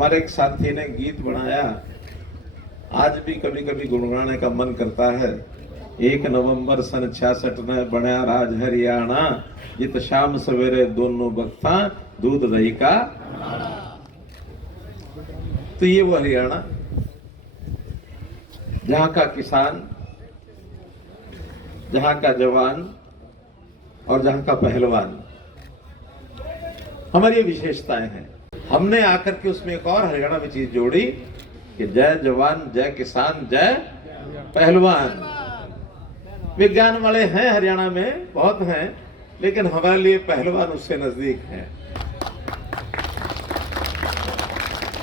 हमारे एक साथी ने गीत बनाया, आज भी कभी कभी गुनगुनाने का मन करता है। 1 नवंबर सन 66 में बनया राज हरियाणा, जित शाम सवेरे दोनों बख्ता दूध दही का। तो ये वो हरियाणा जहां का किसान, जहां का जवान और जहां का पहलवान, हमारी ये विशेषताएं हैं। हमने आकर के उसमें एक और हरियाणा में चीज जोड़ी कि जय जवान, जय किसान, जय पहलवान। विज्ञान वाले हैं हरियाणा में, बहुत हैं, लेकिन हमारे लिए पहलवान उससे नजदीक हैं।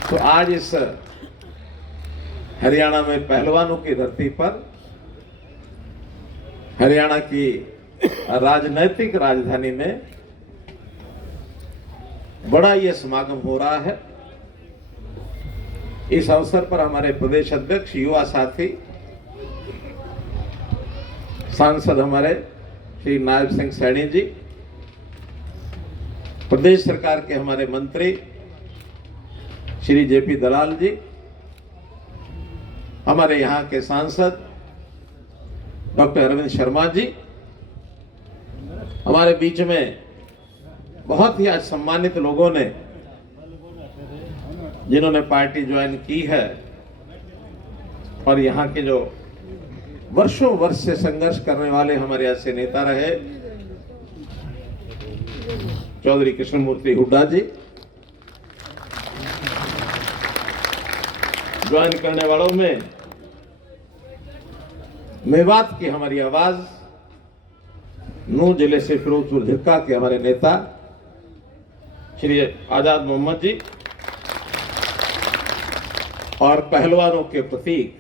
तो आज इस हरियाणा में पहलवानों की धरती पर, हरियाणा की राजनैतिक राजधानी में बड़ा यह समागम हो रहा है। इस अवसर पर हमारे प्रदेश अध्यक्ष, युवा साथी, सांसद हमारे श्री नायब सिंह सैनी जी, प्रदेश सरकार के हमारे मंत्री श्री जेपी दलाल जी, हमारे यहाँ के सांसद डॉक्टर अरविंद शर्मा जी, हमारे बीच में बहुत ही आज सम्मानित लोगों ने, जिन्होंने पार्टी ज्वाइन की है और यहाँ के जो वर्षों वर्ष से संघर्ष करने वाले हमारे ऐसे नेता रहे, चौधरी कृष्णमूर्ति हुड्डा जी, ज्वाइन करने वालों में मेवात की हमारी आवाज, नूह जिले से फिरोजपुर झिरका के हमारे नेता श्री आजाद मोहम्मद जी, और पहलवानों के प्रतीक,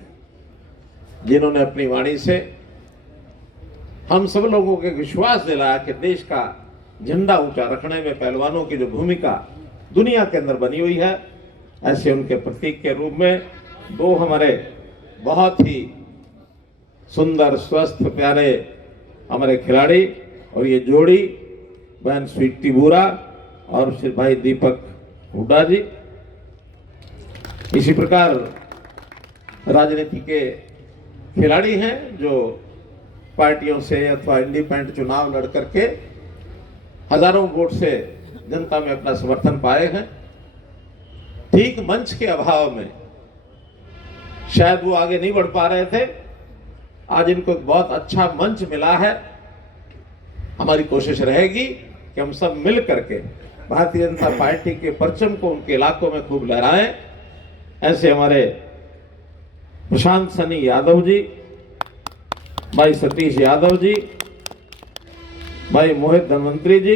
जिन्होंने अपनी वाणी से हम सब लोगों को विश्वास दिलाया कि देश का झंडा ऊंचा रखने में पहलवानों की जो भूमिका दुनिया के अंदर बनी हुई है, ऐसे उनके प्रतीक के रूप में दो हमारे बहुत ही सुंदर, स्वस्थ, प्यारे हमारे खिलाड़ी, और ये जोड़ी बहन स्वीटी बुरा और श्री भाई दीपक हुड्डा जी। इसी प्रकार राजनीति के खिलाड़ी हैं जो पार्टियों से अथवा इंडिपेंडेंट चुनाव लड़ करके हजारों वोट से जनता में अपना समर्थन पाए हैं। ठीक मंच के अभाव में शायद वो आगे नहीं बढ़ पा रहे थे, आज इनको एक बहुत अच्छा मंच मिला है। हमारी कोशिश रहेगी कि हम सब मिल करके भारतीय जनता पार्टी के परचम को उनके इलाकों में खूब लहराएं। ऐसे हमारे प्रशांत सनी यादव जी, भाई सतीश यादव जी, भाई मोहित धनवंतरी जी,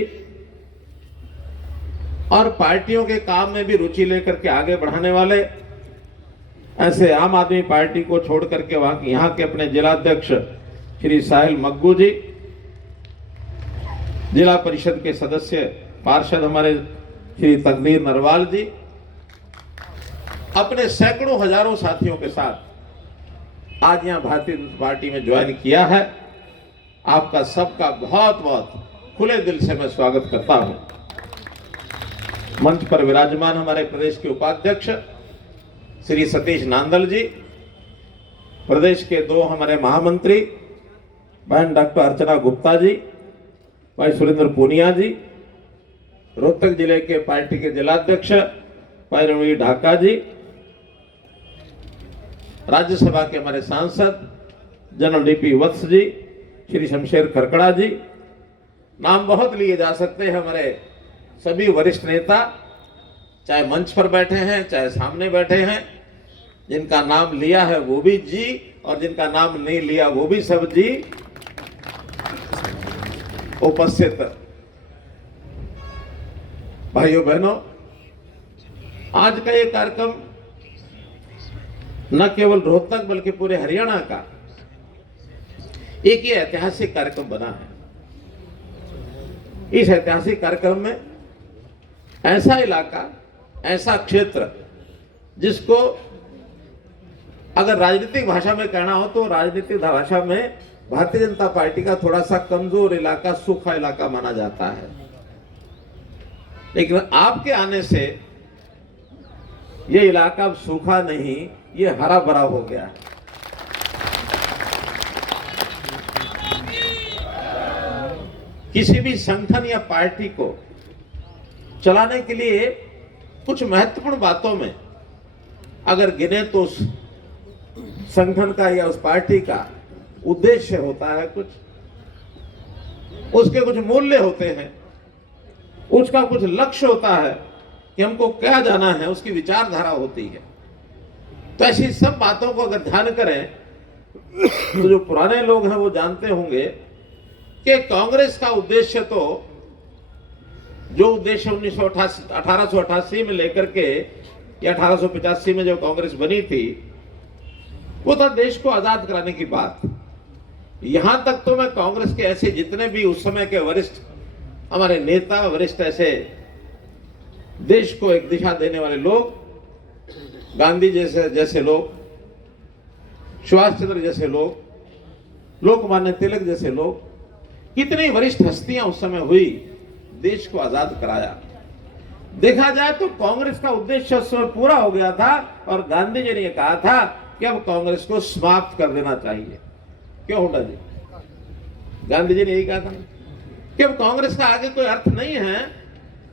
और पार्टियों के काम में भी रुचि लेकर के आगे बढ़ाने वाले ऐसे आम आदमी पार्टी को छोड़ करके यहाँ के अपने जिलाध्यक्ष श्री साहिल मग्गू जी, जिला परिषद के सदस्य पार्षद हमारे श्री तकदीर नरवाल जी, अपने सैकड़ों हजारों साथियों के साथ आज यहाँ भारतीय जनता पार्टी में ज्वाइन किया है। आपका सबका बहुत बहुत खुले दिल से मैं स्वागत करता हूं। मंच पर विराजमान हमारे प्रदेश के उपाध्यक्ष श्री सतीश नांदल जी, प्रदेश के दो हमारे महामंत्री बहन डॉक्टर अर्चना गुप्ता जी, भाई सुरेंद्र पूनिया जी, रोहतक जिले के पार्टी के जिलाध्यक्ष भाई रणवीर ढाका जी, राज्यसभा के हमारे सांसद जनरल डीपी वत्स जी, श्री शमशेर खरकड़ा जी, नाम बहुत लिए जा सकते हैं हमारे सभी वरिष्ठ नेता, चाहे मंच पर बैठे हैं चाहे सामने बैठे हैं। जिनका नाम लिया है वो भी जी, और जिनका नाम नहीं लिया वो भी सब जी। उपस्थित भाइयों बहनों, आज का ये कार्यक्रम न केवल रोहतक बल्कि पूरे हरियाणा का एक ही ऐतिहासिक कार्यक्रम बना है। इस ऐतिहासिक कार्यक्रम में ऐसा इलाका, ऐसा क्षेत्र जिसको अगर राजनीतिक भाषा में कहना हो तो राजनीतिक भाषा में भारतीय जनता पार्टी का थोड़ा सा कमजोर इलाका, सूखा इलाका माना जाता है। लेकिन आपके आने से ये इलाका अब सूखा नहीं, ये हरा भरा हो गया है। किसी भी संगठन या पार्टी को चलाने के लिए कुछ महत्वपूर्ण बातों में अगर गिने तो उस संगठन का या उस पार्टी का उद्देश्य होता है, कुछ उसके कुछ मूल्य होते हैं, उसका कुछ लक्ष्य होता है कि हमको क्या जाना है, उसकी विचारधारा होती है। तो ऐसी सब बातों को अगर ध्यान करें तो जो पुराने लोग हैं वो जानते होंगे कि कांग्रेस का उद्देश्य तो जो उद्देश्य 1888 में लेकर के या 1885 में जो कांग्रेस बनी थी वो था देश को आजाद कराने की बात। यहां तक तो मैं कांग्रेस के ऐसे जितने भी उस समय के वरिष्ठ हमारे नेता, वरिष्ठ ऐसे देश को एक दिशा देने वाले लोग, गांधी जैसे लोग, सुभाष चंद्र जैसे लोग, लोकमान्य तिलक जैसे लोग, कितनी वरिष्ठ हस्तियां उस समय हुई, देश को आजाद कराया। देखा जाए तो कांग्रेस का उद्देश्य उस समय पूरा हो गया था और गांधी जी ने कहा था कि अब कांग्रेस को समाप्त कर देना चाहिए। क्यों हुड्डा जी? गांधी जी ने यही कहा था कि अब कांग्रेस का आगे कोई अर्थ नहीं है,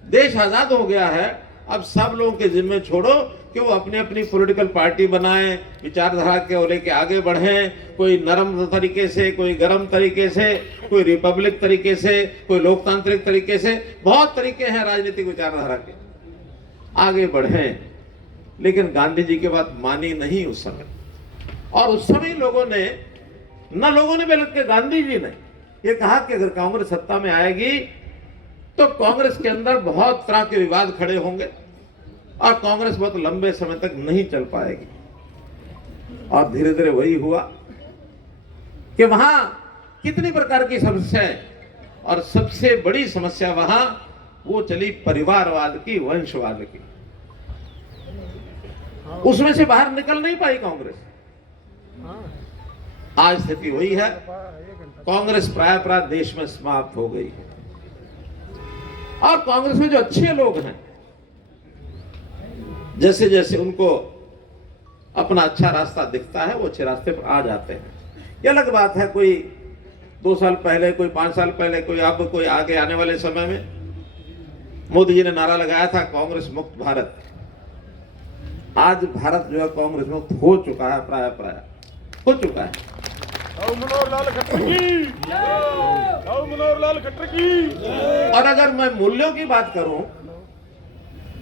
देश आजाद हो गया है, अब सब लोगों के जिम्मे छोड़ो कि वो अपनी अपनी पॉलिटिकल पार्टी बनाएं, विचारधारा के लेके आगे बढ़ें, कोई नरम तरीके से, कोई गरम तरीके से, कोई रिपब्लिक तरीके से, कोई लोकतांत्रिक तरीके से, बहुत तरीके हैं राजनीतिक विचारधारा के, आगे बढ़ें। लेकिन गांधी जी की बात मानी नहीं उस समय। और उस समय लोगों ने बल्कि गांधी जी ने ये कहा कि अगर कांग्रेस सत्ता में आएगी तो कांग्रेस के अंदर बहुत तरह के विवाद खड़े होंगे और कांग्रेस बहुत लंबे समय तक नहीं चल पाएगी। और धीरे धीरे वही हुआ कि वहां कितनी प्रकार की समस्याएं, और सबसे बड़ी समस्या वहां वो चली परिवारवाद की, वंशवाद की। उसमें से बाहर निकल नहीं पाई कांग्रेस। आज स्थिति वही है, कांग्रेस प्राय देश में समाप्त हो गई है। और कांग्रेस में जो अच्छे लोग हैं, जैसे जैसे उनको अपना अच्छा रास्ता दिखता है वो अच्छे रास्ते पर आ जाते हैं। ये अलग बात है, कोई 2 साल पहले, कोई 5 साल पहले, कोई अब, कोई आगे आने वाले समय में मोदी जी ने नारा लगाया था कांग्रेस मुक्त भारत। आज भारत जो है कांग्रेस मुक्त हो चुका है, प्राय हो चुका है। और अगर मैं मूल्यों की बात करूं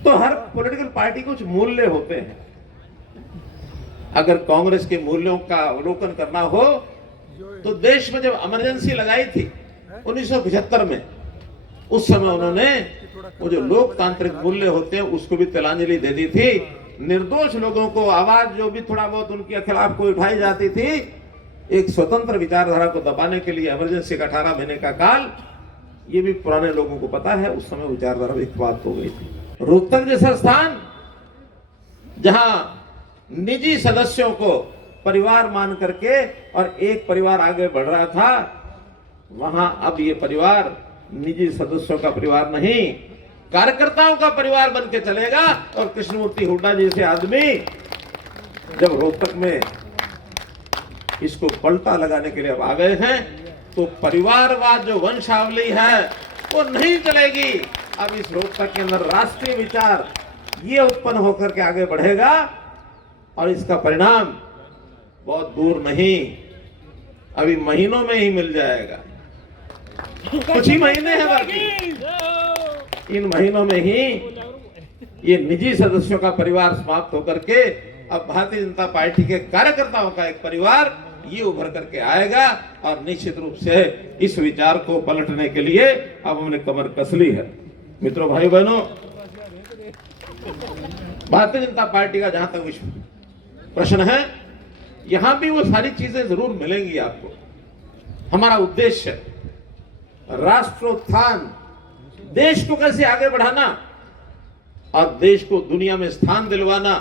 तो हर पॉलिटिकल पार्टी कुछ मूल्य होते हैं। अगर कांग्रेस के मूल्यों का अवलोकन करना हो तो देश में जब इमरजेंसी लगाई थी 1975 में, उस समय उन्होंने वो जो लोकतांत्रिक मूल्य होते हैं उसको भी तिलांजलि दे दी थी। निर्दोष लोगों को आवाज जो भी थोड़ा बहुत उनके खिलाफ कोई उठाई जाती थी, एक स्वतंत्र विचारधारा को दबाने के लिए इमरजेंसी का 18 महीने का काल, ये भी पुराने लोगों को पता है। उस समय विचारधारा एक बात हो गई थी। रोहतक जैसा स्थान जहां निजी सदस्यों को परिवार मान करके और एक परिवार आगे बढ़ रहा था, वहां अब ये परिवार निजी सदस्यों का परिवार नहीं, कार्यकर्ताओं का परिवार बन के चलेगा। और कृष्णमूर्ति हुड्डा जैसे आदमी जब रोहतक में इसको पलटा लगाने के लिए अब आ गए हैं, तो परिवारवाद जो वंशावली है वो नहीं चलेगी। अब इस रोहतक के अंदर राष्ट्रीय विचार ये उत्पन्न होकर के आगे बढ़ेगा और इसका परिणाम बहुत दूर नहीं, अभी महीनों में ही मिल जाएगा। कुछ ही महीने हैं बाकी, इन महीनों में ही ये निजी सदस्यों का परिवार समाप्त होकर के अब भारतीय जनता पार्टी के कार्यकर्ताओं का एक परिवार ये उभर करके आएगा। और निश्चित रूप से इस विचार को पलटने के लिए अब हमने कमर कस ली है। मित्रों, भाई बहनों, भारतीय जनता पार्टी का जहां तक प्रश्न है, यहां भी वो सारी चीजें जरूर मिलेंगी आपको। हमारा उद्देश्य राष्ट्रोत्थान, देश को कैसे आगे बढ़ाना और देश को दुनिया में स्थान दिलवाना।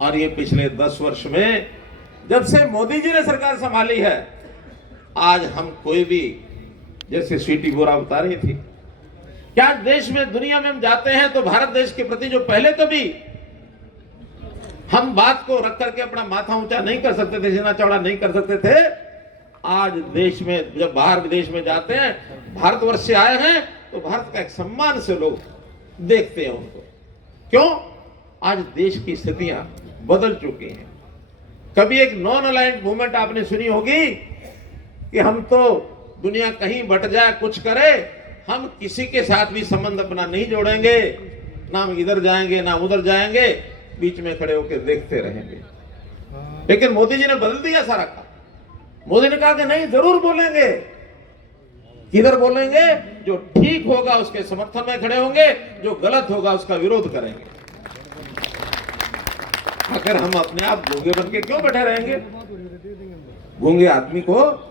और ये पिछले 10 वर्ष में जब से मोदी जी ने सरकार संभाली है, आज हम कोई भी, जैसे स्वीटी बोरा बता रही थी, क्या देश में दुनिया में हम जाते हैं तो भारत देश के प्रति जो पहले तो भी हम बात को रख करके अपना माथा ऊंचा नहीं कर सकते थे, सीना चौड़ा नहीं कर सकते थे। आज देश में जब बाहर विदेश में जाते हैं, भारतवर्ष से आए हैं, तो भारत का एक सम्मान से लोग देखते हैं उनको। क्यों? आज देश की स्थितियां बदल चुकी हैं। कभी एक नॉन अलाइंड मूवमेंट आपने सुनी होगी कि हम तो दुनिया कहीं बट जाए कुछ करे, हम किसी के साथ भी संबंध अपना नहीं जोड़ेंगे, ना हम इधर जाएंगे ना उधर जाएंगे, बीच में खड़े होकर देखते रहेंगे। लेकिन मोदी जी ने बदल दिया सारा काम। मोदी ने कहा कि नहीं, जरूर बोलेंगे। किधर बोलेंगे? जो ठीक होगा उसके समर्थन में खड़े होंगे, जो गलत होगा उसका विरोध करेंगे। अगर हम अपने आप गूंगे बन के क्यों बैठे रहेंगे? गूंगे आदमी को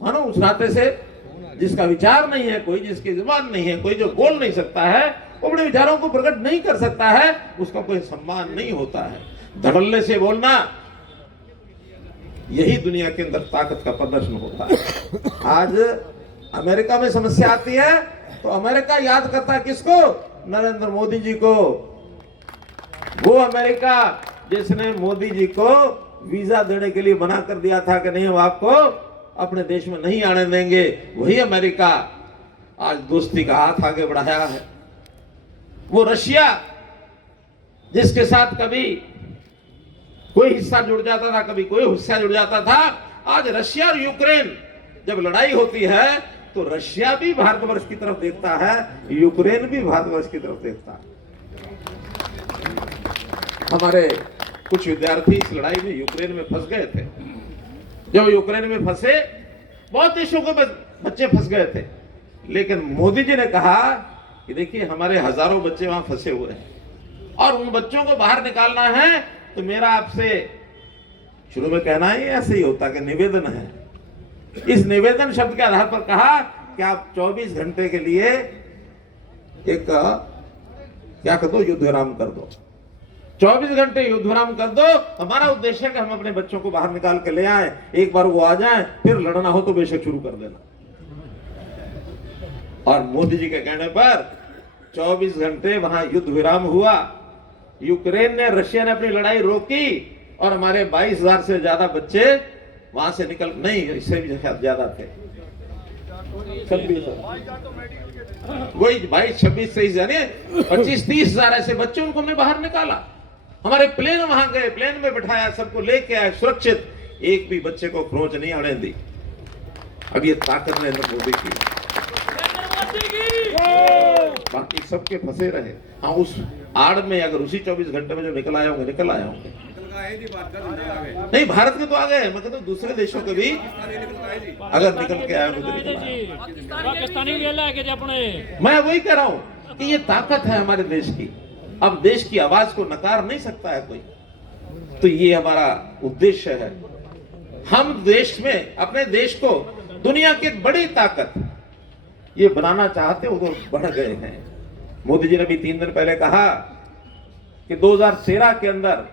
मानो उस नाते से जिसका विचार नहीं है कोई, जिसकी जुबान नहीं है कोई, जो बोल नहीं सकता है, वो अपने विचारों को प्रकट नहीं कर सकता है, उसका कोई सम्मान नहीं होता है। धड़ल्ले से बोलना, यही दुनिया के अंदर ताकत का प्रदर्शन होता है। आज अमेरिका में समस्या आती है तो अमेरिका याद करता है किसको? नरेंद्र मोदी जी को। वो अमेरिका जिसने मोदी जी को वीजा देने के लिए मना कर दिया था कि नहीं, हम आपको अपने देश में नहीं आने देंगे, वही अमेरिका आज दोस्ती का हाथ आगे बढ़ाया है। वो रशिया जिसके साथ कभी कोई हिस्सा जुड़ जाता था, कभी कोई हिस्सा जुड़ जाता था, आज रशिया और यूक्रेन जब लड़ाई होती है तो रशिया भी भारतवर्ष की तरफ देखता है, यूक्रेन भी भारतवर्ष की तरफ देखता है। हमारे कुछ विद्यार्थी इस लड़ाई में यूक्रेन में फंस गए थे। जब यूक्रेन में फंसे, बहुत देशों के बच्चे फंस गए थे, लेकिन मोदी जी ने कहा कि देखिए हमारे हजारों बच्चे वहां फंसे हुए हैं और उन बच्चों को बाहर निकालना है, तो मेरा आपसे शुरू में कहना ही ऐसे ही होता कि निवेदन है। इस निवेदन शब्द के आधार पर कहा कि आप 24 घंटे के लिए एक क्या कर दो, युद्ध विराम कर दो। 24 घंटे युद्ध विराम कर दो। हमारा उद्देश्य है कि हम अपने बच्चों को बाहर निकाल के ले आए, एक बार वो आ जाए, फिर लड़ना हो तो बेशक शुरू कर देना। और मोदी जी के कहने पर 24 घंटे वहां युद्ध विराम हुआ। यूक्रेन ने, रशिया ने अपनी लड़ाई रोकी और हमारे 22,000 से ज्यादा बच्चे वहां से निकल, नहीं इससे भी ज्यादा थे, 26 वही 22-26 से यानी 25-30 हजार ऐसे बच्चे, उनको हमने बाहर निकाला। हमारे प्लेन वहां गए, प्लेन में बिठाया, सबको लेके आए सुरक्षित, एक भी बच्चे को खरोंच नहीं आने दी। अब ये ताकत नरेंद्र मोदी की, बाकी सबके फंसे रहे। हाँ, उस आड़ में अगर उसी 24 घंटे में जो निकल आए होंगे, निकल आए होंगे। नहीं, भारत के तो आ गए, मैं कहता हूँ दूसरे देशों के भी अगर निकल के आए होंगे तो निकल आए। मैं वही कह रहा हूँ कि ये ताकत है हमारे देश की। अब देश की आवाज को नकार नहीं सकता है कोई, तो ये हमारा उद्देश्य है। हम देश में, अपने देश को दुनिया की एक बड़ी ताकत ये बनाना चाहते हो तो बढ़ गए हैं। मोदी जी ने भी 3 दिन पहले कहा कि 2013 के अंदर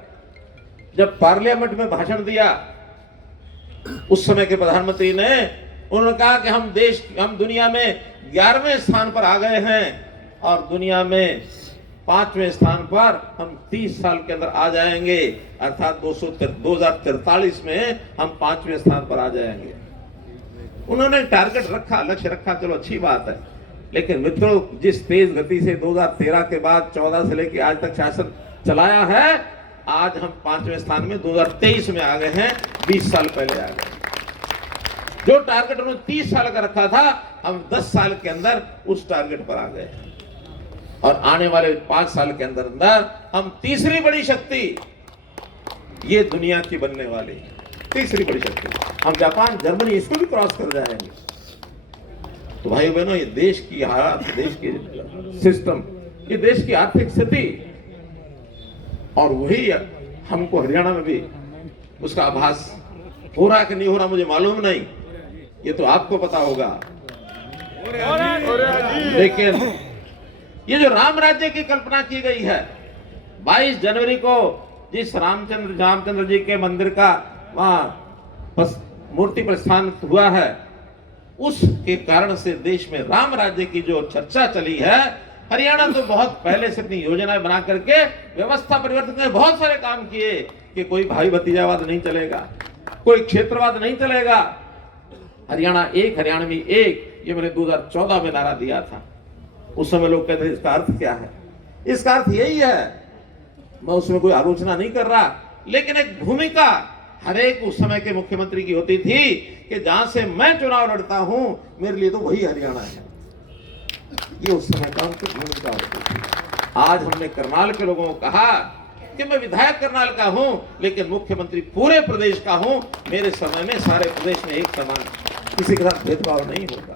जब पार्लियामेंट में भाषण दिया, उस समय के प्रधानमंत्री ने, उन्होंने कहा कि हम दुनिया में 11वें स्थान पर आ गए हैं और दुनिया में 5वें स्थान पर हम 30 साल के अंदर आ जाएंगे, अर्थात 2043 में हम 5वें स्थान पर आ जाएंगे। उन्होंने टारगेट रखा, लक्ष्य रखा, चलो अच्छी बात है। लेकिन मित्रों, जिस तेज गति से 2013 के बाद 14 से लेकर आज तक शासन चलाया है, आज हम 5वें स्थान में 2023 में आ गए हैं, 20 साल पहले आ गए। जो टारगेट उन्होंने 30 साल का रखा था, हम 10 साल के अंदर उस टारगेट पर आ गए और आने वाले 5 साल के अंदर हम तीसरी बड़ी शक्ति ये दुनिया की बनने वाली है। तीसरी बड़ी शक्ति हम जापान, जर्मनी, इसको भी क्रॉस कर जाएंगे। तो भाई बहनों, ये देश की हालत, देश की सिस्टम, ये देश की आर्थिक स्थिति, और वही हमको हरियाणा में भी उसका आभास हो रहा कि नहीं हो रहा मुझे मालूम नहीं, ये तो आपको पता होगा। लेकिन ये जो राम राज्य की कल्पना की गई है, 22 जनवरी को जिस रामचंद्र जी के मंदिर का वहां मूर्ति प्रस्थान हुआ है, उसके कारण से देश में राम राज्य की जो चर्चा चली है, हरियाणा तो बहुत पहले से अपनी योजनाएं बना करके व्यवस्था परिवर्तन के बहुत सारे काम किए कि कोई भाई भतीजावाद नहीं चलेगा, कोई क्षेत्रवाद नहीं चलेगा। हरियाणा हरियाणवी एक, ये मैंने 2014 में नारा दिया था। उस समय लोग कहते थे इसका अर्थ क्या है? इसका अर्थ यही है, मैं उसमें कोई आलोचना नहीं कर रहा, लेकिन एक भूमिका हर एक उस समय के मुख्यमंत्री की होती थी कि जहां से मैं चुनाव लड़ता हूं मेरे लिए तो वही हरियाणा है। ये उस समय का उनकी भूमिका होती थी। आज हमने करनाल के लोगों को कहा कि मैं विधायक करनाल का हूं, लेकिन मुख्यमंत्री पूरे प्रदेश का हूं। मेरे समय में सारे प्रदेश में एक समान, किसी के साथ भेदभाव नहीं होगा।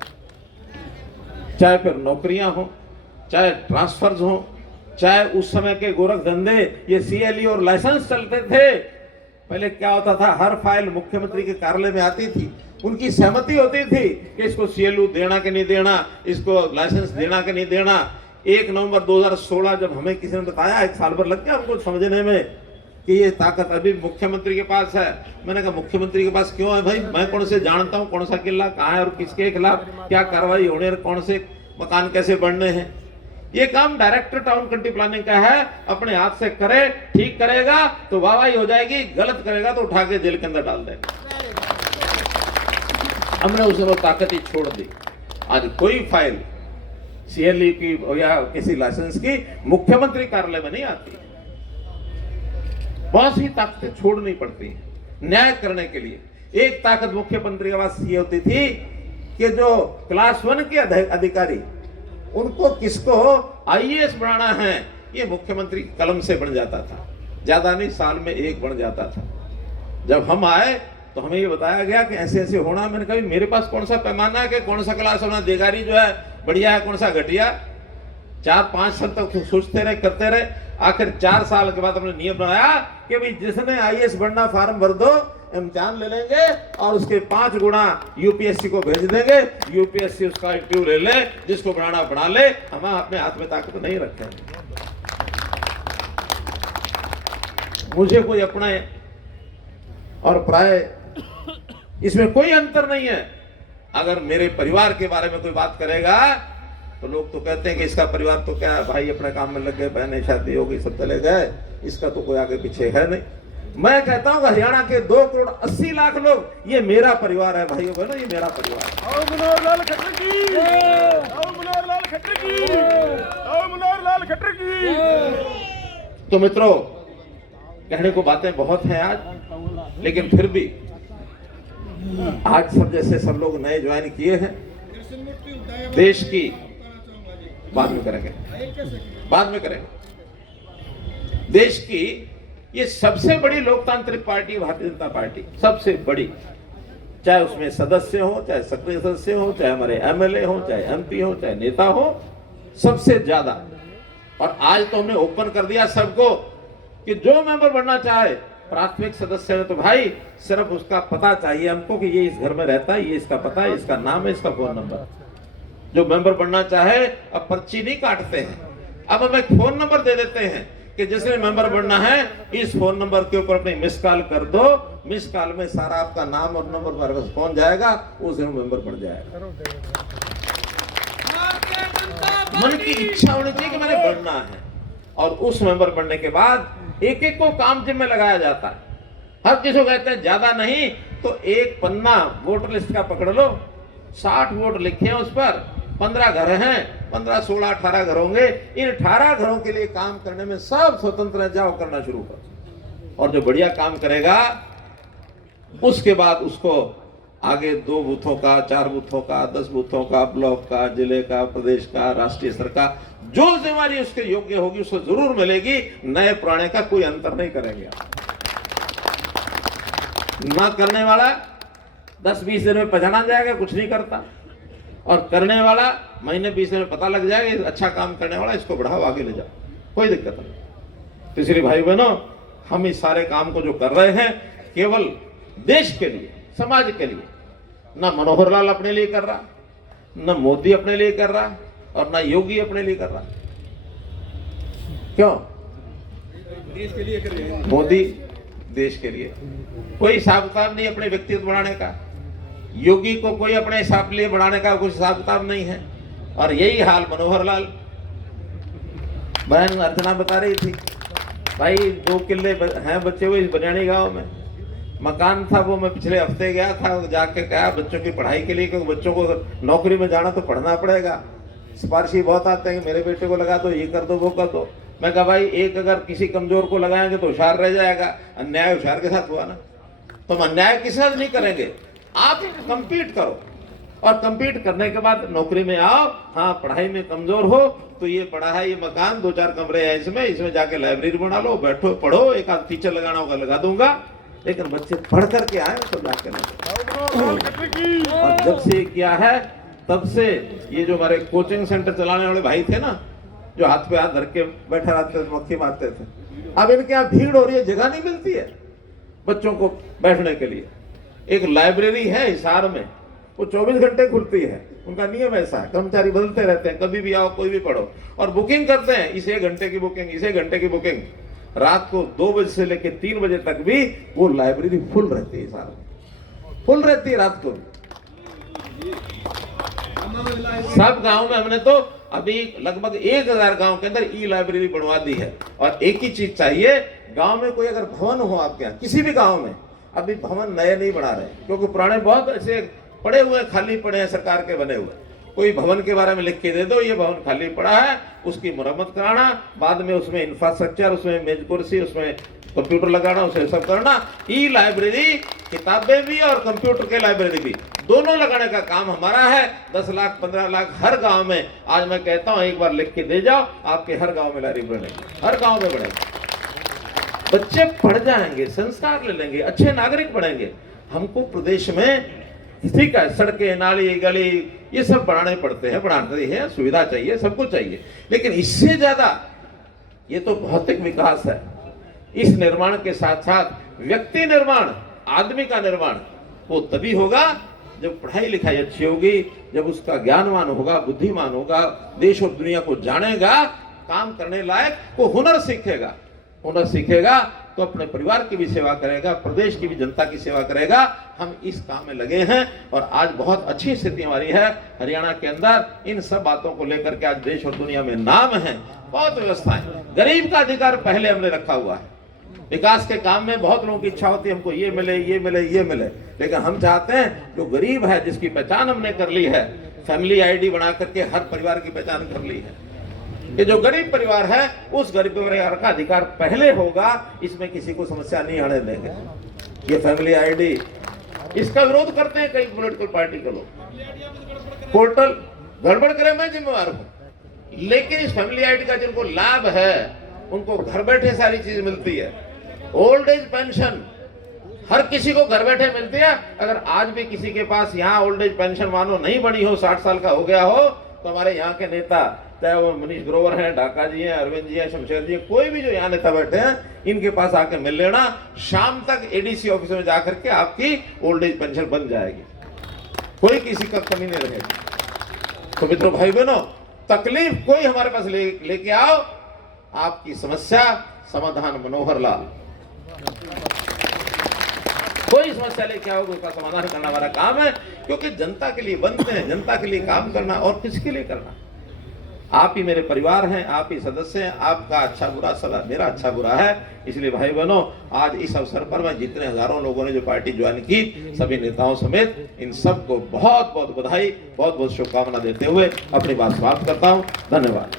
चाहे फिर नौकरियां हो, चाहे ट्रांसफर्स हो, चाहे उस समय के गोरख धंधे, ये CLE और लाइसेंस चलते थे। पहले क्या होता था, हर फाइल मुख्यमंत्री के कार्यालय में आती थी, उनकी सहमति होती थी कि इसको CLU देना कि नहीं देना, इसको लाइसेंस देना कि नहीं देना। 1 नवंबर 2016 जब हमें किसी ने बताया, 1 साल भर लग गया हमको समझने में कि ये ताकत अभी मुख्यमंत्री के पास है। मैंने कहा मुख्यमंत्री के पास क्यों है भाई? मैं कौन से जानता हूं कौन सा किला कहाँ है और किसके खिलाफ क्या कार्रवाई होने और कौन से मकान कैसे बढ़ने हैं। ये काम डायरेक्टर टाउन कंट्री प्लानिंग का है, अपने हाथ से करे, ठीक करेगा तो वाहवाही हो जाएगी, गलत करेगा तो उठा के जेल के अंदर डाल देंगे। हमने उसे वो ताकत ही छोड़ दी। आज कोई फाइल CLE की या किसी लाइसेंस की मुख्यमंत्री कार्यालय में नहीं आती। बहुत सी ताकतें छोड़नी पड़ती है न्याय करने के लिए। एक ताकत मुख्यमंत्री के पास ये होती थी कि जो क्लास 1 के अधिकारी, उनको किसको IAS बनाना है, ये मुख्यमंत्री की कलम से बन जाता था। ज्यादा नहीं, साल में 1 बन जाता था। जब हम आए तो हमें ये बताया गया कि ऐसे ऐसे होना। मैंने कहा मेरे पास कौन सा पैमाना है कि कौन सा क्लास 1 अधिकारी जो है बढ़िया है, कौन सा घटिया। 4-5 साल तक सोचते रहे, करते रहे। आखिर 4 साल के बाद हमने नियम बनाया कि भाई जिसने IAS बनना फार्म भर दो, इम्तिहान ले लेंगे और उसके 5 गुना UPSC को भेज देंगे। UPSC उसका इंटरव्यू ले ले, जिसको बनाना बना ले, हम अपने हाथ में ताकत नहीं रखेंगे। मुझे कोई अपने और प्राय इसमें कोई अंतर नहीं है। अगर मेरे परिवार के बारे में कोई बात करेगा तो लोग तो कहते हैं कि इसका परिवार तो क्या है भाई, अपने काम में लग गए, बहनें शादी हो गई, सब चले गए, इसका तो कोई आगे पीछे है नहीं। मैं कहता हूं हरियाणा के 2 करोड़ 80 लाख लोग, ये मेरा परिवार है भाइयों बहनों, ये मेरा परिवार है। आओ मनोहरलाल खट्टर की, आओ मनोहरलाल खट्टर की, आओ मनोहरलाल खट्टर की। तो मित्रों, कहने को बातें बहुत हैं आज, लेकिन फिर भी आज सब जैसे सब लोग नए ज्वाइन किए हैं। देश की बाद में करेंगे, बाद में करेंगे। देश की ये सबसे बड़ी लोकतांत्रिक पार्टी भारतीय जनता पार्टी, सबसे बड़ी। चाहे उसमें सदस्य हो, चाहे सक्रिय सदस्य हो, चाहे हमारे MLA हो, चाहे MP हो, चाहे नेता हो, सबसे ज्यादा। और आज तो हमने ओपन कर दिया सबको कि जो मेंबर बनना चाहे प्राथमिक सदस्य है तो भाई सिर्फ उसका पता चाहिए हमको कि ये इस घर में रहता है, ये इसका पता है, इसका नाम है, इसका फोन नंबर। जो मेंबर बनना चाहे अब पर्ची नहीं काटते हैं, अब हम एक फोन नंबर दे देते हैं कि जिसने मेंबर बनना है इस फोन नंबर के ऊपर अपनी मिस कॉल कर दो। मिस कॉल में सारा आपका नाम और नंबर हमारे पास पहुंच जाएगा, उस दिन मेंबर बन जाएगा। मन की इच्छा होनी चाहिए कि मैंने बनना है, और उस मेंबर बनने के बाद एक एक को काम जिम्मे लगाया जाता है। हर किसी को कहते हैं ज्यादा नहीं तो एक पन्ना वोटर लिस्ट का पकड़ लो, 60 वोट लिखे हैं उस पर, 15 घर हैं, 15, 16, 18 घर होंगे। इन 18 घरों के लिए काम करने में सब स्वतंत्र है, जाओ करना शुरू कर। और जो बढ़िया काम करेगा उसके बाद उसको आगे 2 बूथों का, 4 बूथों का, 10 बूथों का, ब्लॉक का, जिले का, प्रदेश का, राष्ट्रीय स्तर का, जो जिम्मेदारी उसके योग्य होगी उसको जरूर मिलेगी। नए पुराने का कोई अंतर नहीं करेंगे। ना करने वाला 10-20 दिन में पहचाना जाएगा कुछ नहीं करता, और करने वाला महीने 20 दिन में पता लग जाएगा अच्छा काम करने वाला, इसको बढ़ाओ, आगे ले जाओ, कोई दिक्कत नहीं। तो इसलिए भाई बहनों, हम इस सारे काम को जो कर रहे हैं केवल देश के लिए, समाज के लिए। ना मनोहर लाल अपने लिए कर रहा, ना मोदी अपने लिए कर रहा, और ना योगी अपने लिए कर रहा। क्यों? देश के लिए कर रहे हैं। मोदी देश के लिए, कोई हिसाब किताब नहीं अपने व्यक्तित्व बढ़ाने का। योगी को कोई अपने हिसाब लिए बढ़ाने का कुछ हिसाब किताब नहीं है। और यही हाल मनोहर लाल, बहन अर्चना बता रही थी, भाई 2 किल्ले हैं बचे हुए इस बनियानी गांव में। मकान था वो, मैं पिछले हफ्ते गया था, जाके कहा बच्चों की पढ़ाई के लिए, क्योंकि बच्चों को नौकरी में जाना तो पढ़ना पड़ेगा। सिफारिशी बहुत आते हैं कि मेरे बेटे को लगा दो, ये कर दो, वो कर दो। मैं कहा भाई एक अगर किसी कमजोर को लगाएंगे तो होशियार रह जाएगा। अन्याय होशियार के साथ हुआ ना, तुम अन्याय किसी साथ नहीं करेंगे, आप कंपीट करो और कंपीट करने के बाद नौकरी में आओ। हाँ, पढ़ाई में कमजोर हो तो ये पढ़ा है, ये मकान 2-4 कमरे हैं इसमें जाके लाइब्रेरी बना लो, बैठो पढ़ो, एक आध टीचर लगाना होगा लगा दूंगा, लेकिन बच्चे पढ़ करके आए तो जाके और जब से किया है तब से ये जो हमारे कोचिंग सेंटर चलाने वाले भाई थे ना, जो हाथ पे हाथ धर के बैठा रहते थे, मक्खी मारते थे, अब इनके यहाँ भीड़ हो रही है, जगह नहीं मिलती है बच्चों को बैठने के लिए। एक लाइब्रेरी है हिसार में, वो 24 घंटे खुलती है, उनका नियम ऐसा है, कर्मचारी बदलते रहते हैं, कभी भी आओ कोई भी पढ़ो, और बुकिंग करते हैं, इस 1 घंटे की बुकिंग, इस 1 घंटे की बुकिंग। रात को 2 बजे से लेकर 3 बजे तक भी वो लाइब्रेरी फुल रहती है, हिसार में फुल रहती है रात को। सब गांव में हमने तो अभी लगभग 1000 गांव के अंदर ई लाइब्रेरी बनवा दी है। और एक ही चीज चाहिए, गांव में कोई अगर भवन हो आपके यहाँ, किसी भी गांव में, अभी भवन नए नहीं बना रहे क्योंकि पुराने बहुत ऐसे पड़े हुए, खाली पड़े हैं, सरकार के बने हुए। कोई भवन के बारे में लिख के दे दो, ये भवन खाली पड़ा है, उसकी मरम्मत कराना, बाद में उसमें इंफ्रास्ट्रक्चर, उसमें मेज कुर्सी, उसमें कंप्यूटर लगाना, उसे सब करना। ई लाइब्रेरी, किताबें भी और कंप्यूटर के लाइब्रेरी भी, दोनों लगाने का काम हमारा है। 10 लाख 15 लाख हर गांव में, आज मैं कहता हूं एक बार लिख के दे जाओ, आपके हर गांव में लाइब्रेरी बनेगी, हर गांव में बनेगी। बच्चे पढ़ जाएंगे, संस्कार ले लेंगे, अच्छे नागरिक बनेंगे। हमको प्रदेश में ठीक है, सड़कें, नाली, गली, ये सब बनाने पड़ते हैं, बनाते हैं, सुविधा चाहिए, सब कुछ चाहिए, लेकिन इससे ज्यादा ये तो भौतिक विकास है। इस निर्माण के साथ साथ व्यक्ति निर्माण, आदमी का निर्माण वो तभी होगा जब पढ़ाई लिखाई अच्छी होगी, जब उसका ज्ञानवान होगा, बुद्धिमान होगा, देश और दुनिया को जानेगा, काम करने लायक, वो हुनर सीखेगा। हुनर सीखेगा तो अपने परिवार की भी सेवा करेगा, प्रदेश की भी जनता की सेवा करेगा। हम इस काम में लगे हैं और आज बहुत अच्छी स्थिति हमारी है हरियाणा के अंदर। इन सब बातों को लेकर के आज देश और दुनिया में नाम है, बहुत व्यवस्थाएं। गरीब का अधिकार पहले हमने रखा हुआ है। विकास के काम में बहुत लोगों की इच्छा होती है, हमको ये मिले, ये मिले, ये मिले, लेकिन हम चाहते हैं जो गरीब है, जिसकी पहचान हमने कर ली है, फैमिली आईडी बना करके हर परिवार की पहचान कर ली है, कि जो गरीब परिवार है उस गरीब परिवार का अधिकार पहले होगा, इसमें किसी को समस्या नहीं आने देंगे। ये फैमिली आईडी, इसका विरोध करते हैं कई पॉलिटिकल पार्टी के लोग, पोर्टल गड़बड़ करे मैं जिम्मेवार हूं, लेकिन इस फैमिली आईडी का जिनको लाभ है उनको घर बैठे सारी चीज मिलती है। ओल्ड एज पेंशन हर किसी को घर बैठे मिलती है। अगर आज भी किसी के पास यहाँ ओल्ड एज पेंशन मानो नहीं बनी हो, 60 साल का हो गया हो, तो हमारे यहाँ के नेता, चाहे वो मनीष ग्रोवर हैं, ढाका जी हैं, अरविंद जी हैं, शमशेर जी हैं, कोई भी जो यहाँ नेता बैठे हैं, इनके पास आके मिल लेना। शाम तक एडीसी ऑफिस में जाकर के आपकी ओल्ड एज पेंशन बन जाएगी, कोई किसी का कमी नहीं रहेगी। तो मित्रों, भाई बहनों, तकलीफ कोई हमारे पास लेके आओ, आपकी समस्या समाधान मनोहर लाल, कोई समस्या लेके आओगे उसका समाधान करना हमारा काम है, क्योंकि जनता के लिए बनते हैं, जनता के लिए काम करना। और किसके लिए करना? आप ही मेरे परिवार हैं, आप ही सदस्य हैं, आपका अच्छा बुरा सलाह मेरा अच्छा बुरा है। इसलिए भाई बहनों, आज इस अवसर पर मैं जितने हजारों लोगों ने जो पार्टी ज्वाइन की, सभी नेताओं समेत इन सबको बहुत बहुत बधाई, बहुत बहुत शुभकामना देते हुए अपनी बात समाप्त करता हूं। धन्यवाद।